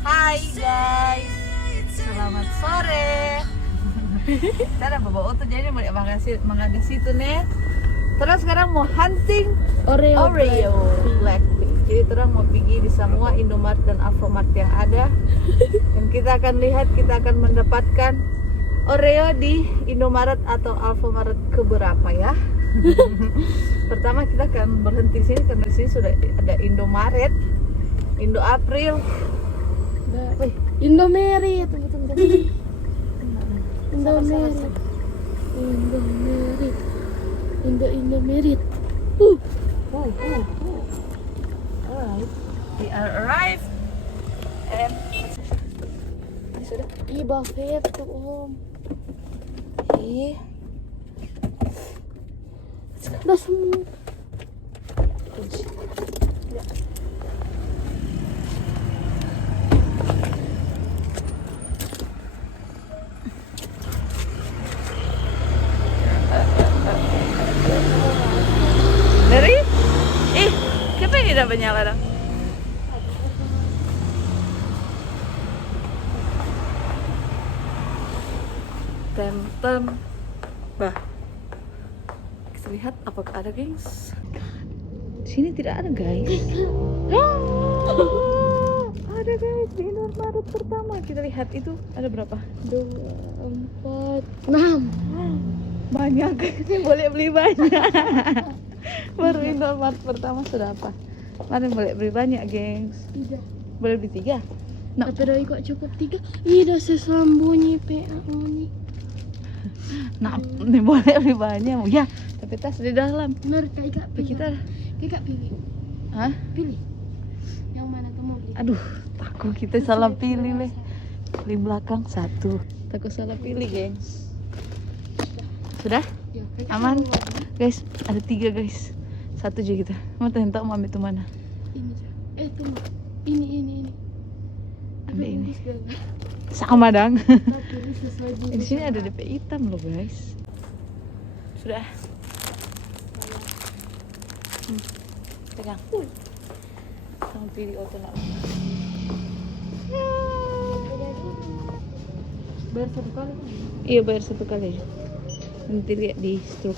Hai guys, selamat sore. Cara bawa auto jadi mau makan di situ nih. Terus sekarang mau hunting Oreo Blackpink. Jadi terang mau pergi di semua Indomaret dan Alfamart yang ada. Dan kita akan lihat, kita akan mendapatkan Oreo di Indomaret atau Alfamart keberapa ya. Pertama kita akan berhenti di sini karena di sini sudah ada Indomaret, Indo April. Wih, Indomaret, betul. Indomaret. Indomaret. Alright, we are arrived and sudah. Ih, buffet tuh Om. Udah semua. Ya. Dari? Kenapa ini dapat nyala dong? Tem. Bah. Kita lihat apakah ada, gengs. Sini tidak ada, guys. Ada, guys, di Indomaret pertama. Kita lihat itu ada berapa? 2, 4, 6. Banyak. Boleh beli banyak. Baru Indomaret pertama sudah apa? Mana boleh beli banyak, gengs? 3. Boleh beli 3? No. Tapi Doi kok cukup 3? Ih, udah sesambunyi PA ini. Nah, ini boleh beli banyak. Ya, tapi tas di dalam. Bener, Kak Kita, pilih. hah? Pilih. Yang mana kamu pilih? Aduh, takut kita salah pilih, leh. Di belakang 1. Takut salah pilih, gengs. Sudah? Ya, Kak, Aman? kamu mana? Guys, ada 3, guys. 1 aja kita. Mau tanya mau ambil itu mana? Ini. Tunggu. Ini. Ambil ini. Bagus banget. Sama dang. Pilih sesuai jenis. Di sini ada DP hitam loh, guys. Sudah. Pegang. Kamu pilih auto nak. Bayar 1 kali. Iya, bayar 1 kali aja. Nanti lihat di struk.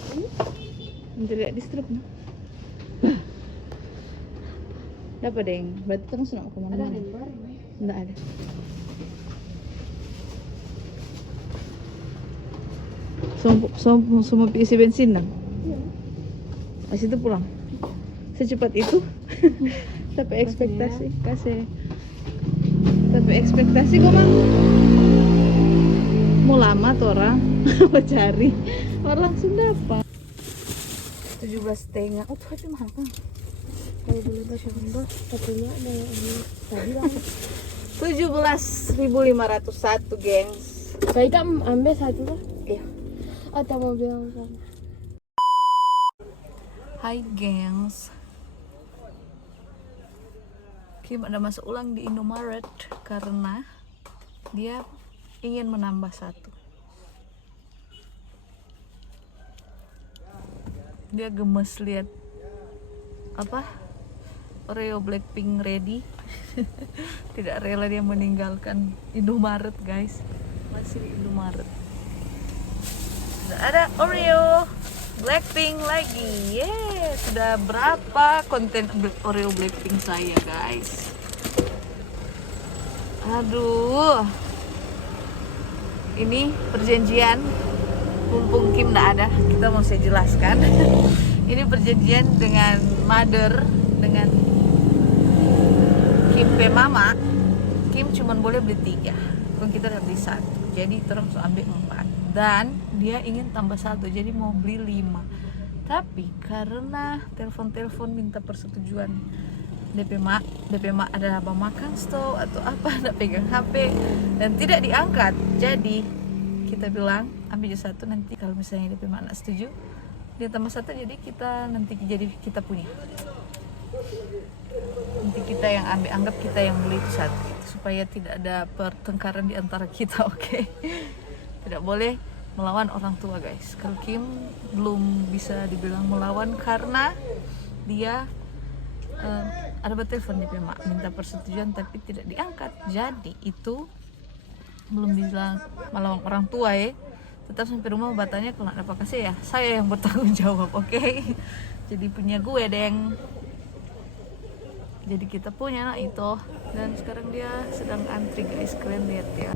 Nah. Dapat, deng. Berarti terus nak kemana? Ada lembar ini. Enggak ada. Semua isi bensin dong. Iya. Habis itu pulang. Secepat itu. Tapi ekspektasi kasih. Tapi ekspektasi kok mang. Mau lama tuh orang mau cari. Orang langsung dapat. 17,5. Oh, tuh aja mahal kan. Kalau boleh baca lembar, satunya ada yang ini. Tadi lah. 17.501, gengs. Saya kan ambil 1 lah. Iya. Atau mau bilang sama. Hai, gengs. Kim ada masuk ulang di Indomaret karena dia ingin menambah 1. Dia gemes lihat apa? Oreo Blackpink ready. Tidak rela dia meninggalkan Indomaret, guys. Masih di Indomaret. Sudah ada Oreo Blackpink lagi. Sudah berapa konten Oreo Blackpink saya, guys? Aduh. Ini perjanjian. Mumpung Kim nggak ada, kita mau saya jelaskan. Ini perjanjian dengan mother, dengan Kim pe mama. Kim cuma boleh beli 3, kalau kita udah beli 1, jadi terus ambil 4. Dan dia ingin tambah 1, jadi mau beli 5. Tapi karena telepon minta persetujuan DP mak ada apa makan stove atau apa, ada pegang HP dan tidak diangkat, jadi kita bilang ambil 1, nanti kalau misalnya DP mak nak setuju dia tambah 1, jadi kita nanti jadi kita punya, nanti kita yang ambil, anggap kita yang beli itu 1, supaya tidak ada pertengkaran di antara kita. Oke. Tidak boleh melawan orang tua, guys. Kalau Kim belum bisa dibilang melawan karena dia ada telepon DP mak minta persetujuan tapi tidak diangkat. Jadi itu belum bilang malah orang tua ya. Tetap sampai rumah bertanya kalau ada apa kasih ya saya yang bertanggung jawab, oke? Jadi punya gue deng. Jadi kita punya anak itu dan sekarang dia sedang antri guys, kalian lihat ya.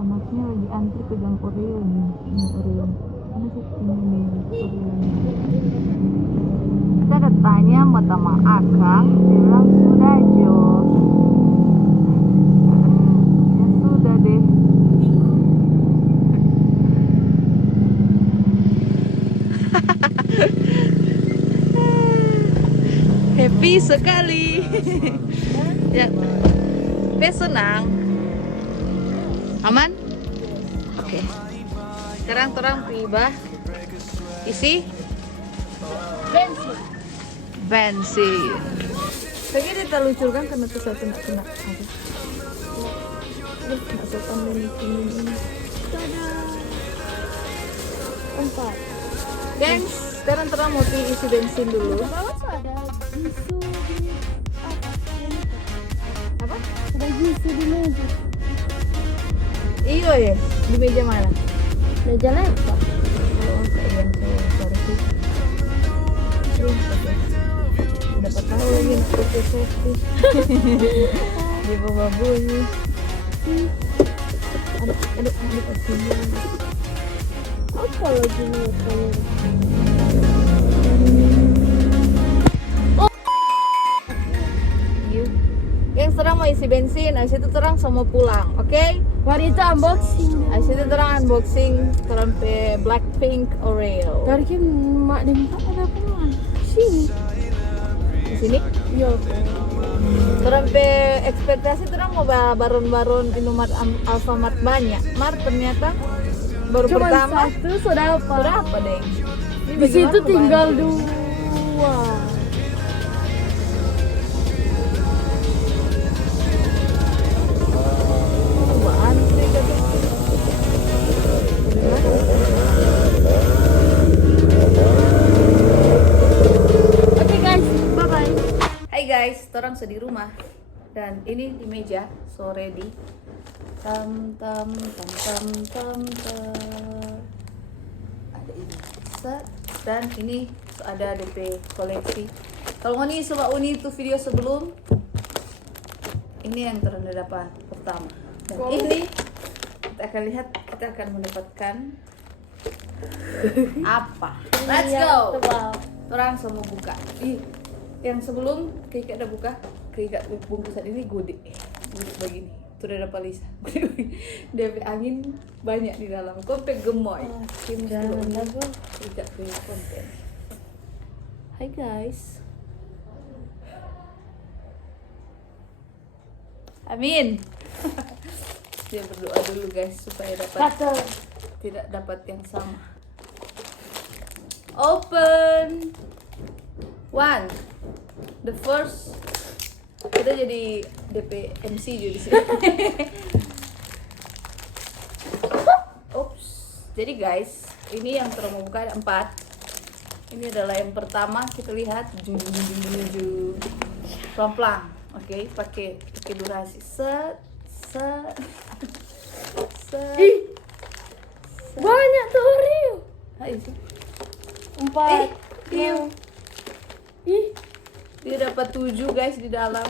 Anaknya lagi antri pegang Oreo nih, ini Oreo. Mana sih ini Oreo? Kita ada tanya sama Akang, dia bilang sudah Jo. Ya sudah deh. Happy sekali. Ya, senang. Aman? Oke. Sekarang orang tiba isi bensin. Tapi kita luncurkan karena itu satu nak kena. Masukkan ini. Empat. Gengs, sekarang terang mau isi bensin dulu. Bawah tuh ada jisu di Apa? ada jisu di meja. Iyo ya, di meja mana? Meja laptop. Oh, kalian sorry sih. Terus oke. Dapat tahu lagi nak pakai safety. Di bawah bunyi. Aduh, Apa lagi nih kalau yang serang mau isi bensin, habis itu terang semua pulang, oke? hari itu unboxing. Habis itu terang unboxing sampai Blackpink Oreo. Dari kan mak dan tak ada apa sini. Di sini, Yo. sampai ekspektasi terang mau baron-baron Indomaret Alfamart banyak. Mart ternyata baru Cuma pertama. satu sudah apa? Berapa deh? Di situ tinggal dua. Antri gitu. Oke guys, bye bye. Hai guys, orang sudah di rumah dan ini di meja, so ready. Tam tam tam tam tam tam. Ada ini set dan ini ada DP koleksi. Kalau ini sobat Uni itu video sebelum ini yang terhadapan pertama. Dan ini kita akan lihat, kita akan mendapatkan apa. Let's go. Orang semua buka. Yang sebelum Kiki ada buka, Kiki bungkusan ini gede begini. Itu udah dapat Lisa. DP angin banyak di dalam. Kompe gemoy. Kim Jangan apa. tidak punya konten. Hai guys. Amin. Dia berdoa dulu guys supaya dapat tidak dapat yang sama. Open. One. The first. Kita jadi DP MC juga di sini. Oops. Jadi guys, ini yang terbuka ada 4. Ini adalah yang pertama, kita lihat pelan-pelan. Oke, pakai durasi. Set. Banyak tuh Oreo. Ayo sih. 4. Ih, Dia dapat 7 guys di dalam.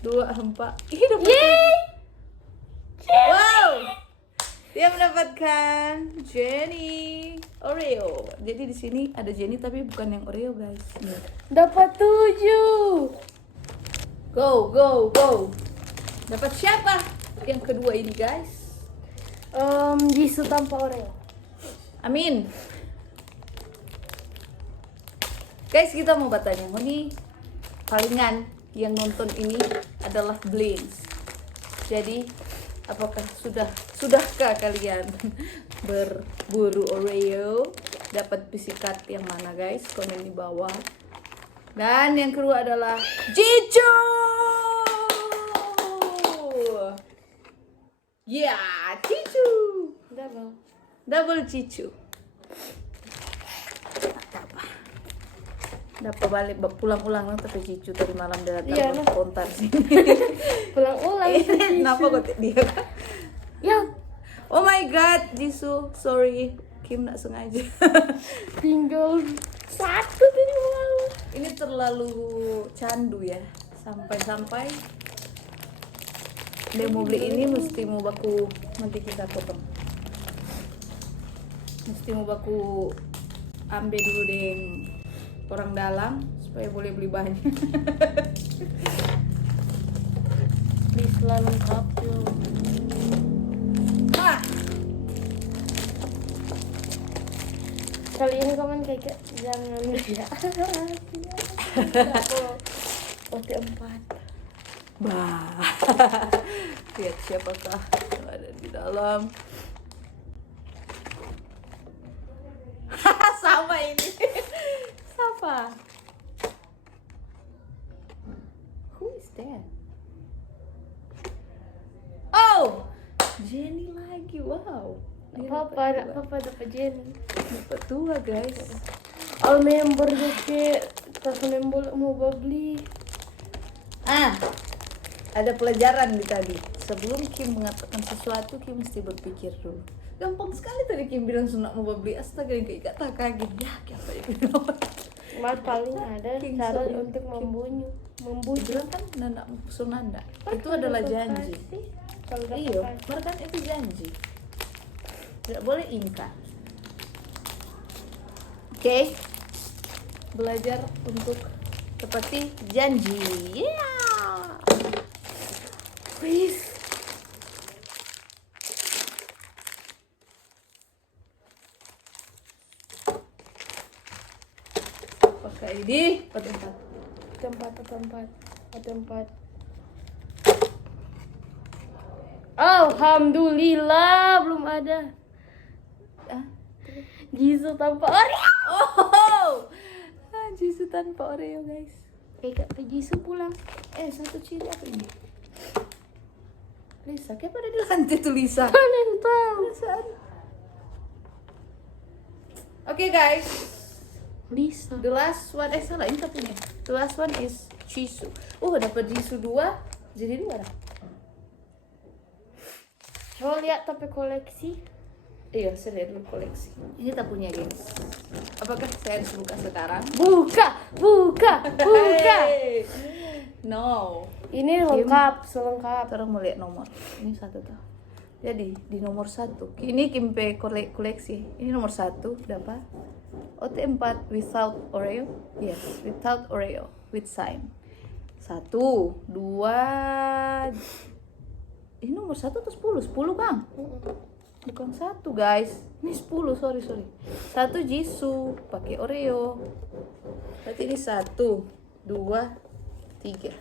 2, 4. Ih, dapat yeay. 7. Wow. Dia mendapatkan Jenny Oreo. Jadi di sini ada Jenny tapi bukan yang Oreo guys. Nih. Dapat 7. Go. Dapat siapa? Yang kedua ini guys. Jisoo tanpa Oreo. Amin. Guys, kita mau bertanya, ini palingan yang nonton ini adalah Blinks. Jadi, apakah sudahkah kalian berburu Oreo? Dapat pisikat yang mana guys? Komen di bawah. Dan yang kedua adalah Jicu. Ya, Jicu. Double Jicu. dapat balik pulang ulang tapi Cicu tadi malam dia datang Iya, nah. kontar sih. Pulang ulang. Kenapa kok dia? Ya, Oh my god, Jisoo, sorry. Kim nggak sengaja. tinggal satu tadi malam. Ini terlalu candu ya. Sampai-sampai dia mau beli ini mesti mau baku, nanti kita potong. Mesti mau baku ambil dulu deh orang dalam supaya boleh beli banyak. Bisa lengkap tuh. Ah, Kali ini kamu kayak jangan ya. Oke 4. bah. Lihat siapakah yang ada di dalam. Sama ini. Siapa? Who is that? Oh, Jenny lagi. Wow. Dia Apa dapat Jenny. dapat dua guys. Al member ke telepon mau beli. Ada pelajaran di tadi. Sebelum Kim mengatakan sesuatu, Kim mesti berpikir dulu. Gampang sekali tadi Kim bilang sunat mau beli. Astaga, yang kayak tak kaget. Ya, apa ya? Mas paling ada King, cara sorry. untuk membujuk. Bilang kan nanda sunanda. Itu adalah janji. Kalau dapat Iya, kasih. mereka kan itu janji. Tidak boleh ingkar. Oke. Belajar untuk tepati janji. Yeah. Please. Pakai di tempat. Alhamdulillah belum ada. Jisoo tanpa Oreo. Oh, Jisoo tanpa Oreo guys. Kayak ke Jisoo pulang. Satu ciri apa ini? Lisa, kayak pada di lantai tuh Lisa. Kalian tahu. Perasaan. Oke guys, Lisa. the last one salah ini satunya. The last one is Jisoo. Dapat Jisoo 2, jadi 2 dah. Coba lihat tapi koleksi. Iya, saya lihat dulu koleksi. Ini tak punya gengs. Apakah saya harus buka sekarang? Buka. Hey. No. Ini lengkap, selengkap. Sekarang mau lihat nomor. Ini satu tuh. Jadi di nomor 1. Ini Kimpe koleksi. Ini nomor 1 dapat OT4 without Oreo. Yes, without Oreo, with sign. 1, 2. Ini nomor 1 atau 10? 10 Kang. Bukan 1 guys. Ini 10, sorry. 1 Jisoo pakai Oreo. Berarti ini 1, 2, 3,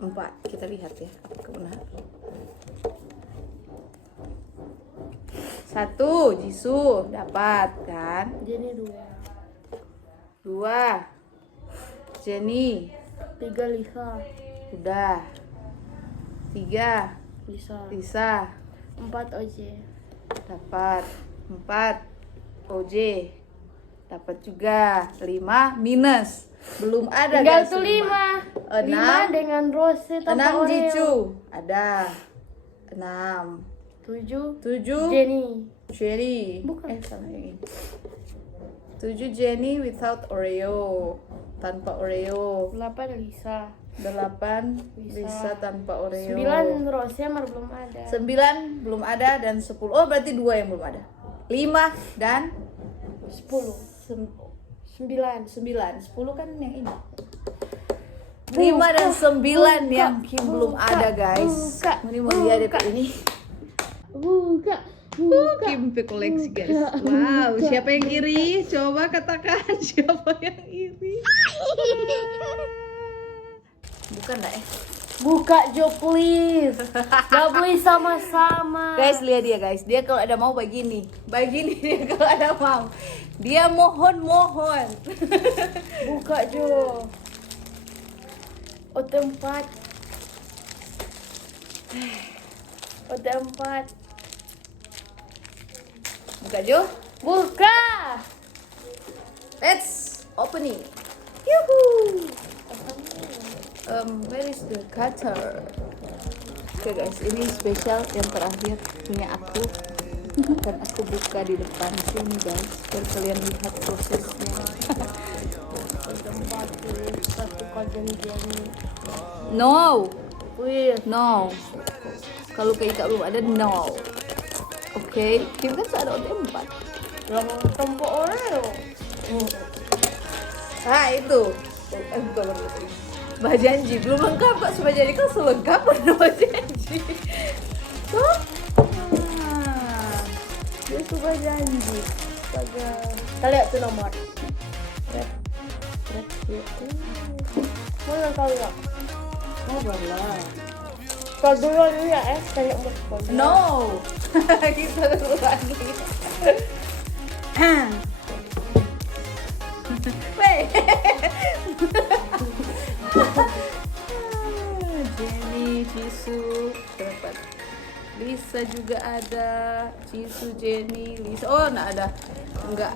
4. Kita lihat ya apakah benar. 1 Jisoo dapat kan? Jadi 2 Jenny 3 Lisa. udah. 3 Lisa 4 OJ. dapat. 4 OJ dapat juga. 5 minus belum ada Tinggal guys, tuh 5. 6 dengan rose tanpa 6 Oreo. Jisoo ada. 6 7 Jenny. Bukan. Salah yang ini. 7 Jenny without Oreo, tanpa Oreo. 8 Lisa. 8 Lisa tanpa Oreo. 9 rose yang belum ada. 9 belum ada dan 10. Oh, berarti 2 yang belum ada. 5 dan 10. 9. 10 kan yang ini. 5 dan 9 yang Kim belum ada guys. Ini mau lihat DP ini. Buka. Kim koleksi guys. Wow, siapa yang iri? Coba katakan siapa yang iri. Bukan lah Buka Jo please. Gak boleh sama-sama. Guys, lihat dia guys. Dia kalau ada mau begini dia kalau ada mau. Dia mohon. Buka Jo. OT4. Buka Jo. Buka. Let's opening. Yuhu. Where is the cutter? Oke guys, ini spesial yang terakhir punya aku. Akan aku buka di depan sini guys, biar kalian lihat prosesnya. Satu kajian Jenny. No, Wih, no. Kalau kayak Kak belum ada no. Oke, Kim kan ada empat. yang tempo orang loh. Ah itu. Bukan. Bah janji belum lengkap kok, supaya jadi kan selengkap udah bah janji. Tuh. Ah. Dia suka janji. Astaga. Kita lihat tuh nomor. Red. Mana kau ya? Oh lah. Kau dulu ya tanya mau kau. No. Kita dulu lagi. Weh. Jenny, Jisoo, dapat. Lisa juga ada. Jisoo, Jenny, Lisa. Oh, enggak ada. Enggak.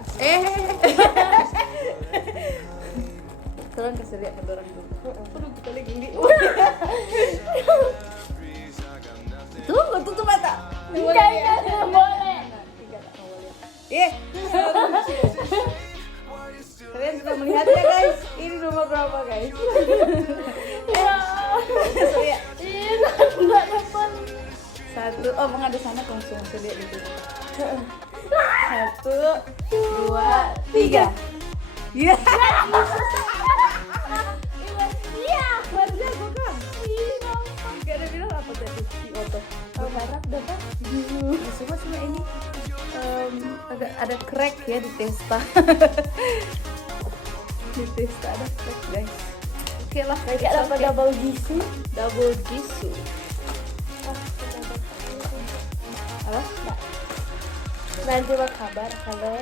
Kalian kasih lihat ke orang dulu. Aduh, kita lagi gini. Tutup mata. Tidak boleh. Kalian sudah melihat ya guys. Ini nomor berapa guys? Lihat. Enggak dapat. Satu. Oh, mengadu sana langsung lihat di sini. 1, 2, 3. Iya. Iya. Barunya bukan. Gak ada bilang apa tadi di oto. Harap dapat. Semua cuma ini agak ada crack ya di testa. Di testa ada crack guys. Oke lah, Tidak dapat double gisu. double Jisoo. Apa? Nanti mau kabar kalau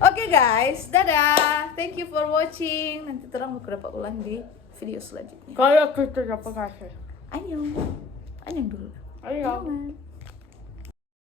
Oke guys, dadah. Thank you for watching. Nanti terang mau dapat ulang di video selanjutnya. kalau kita dapat kasih. Annyeong. Annyeong dulu. Ayo. Annyeong.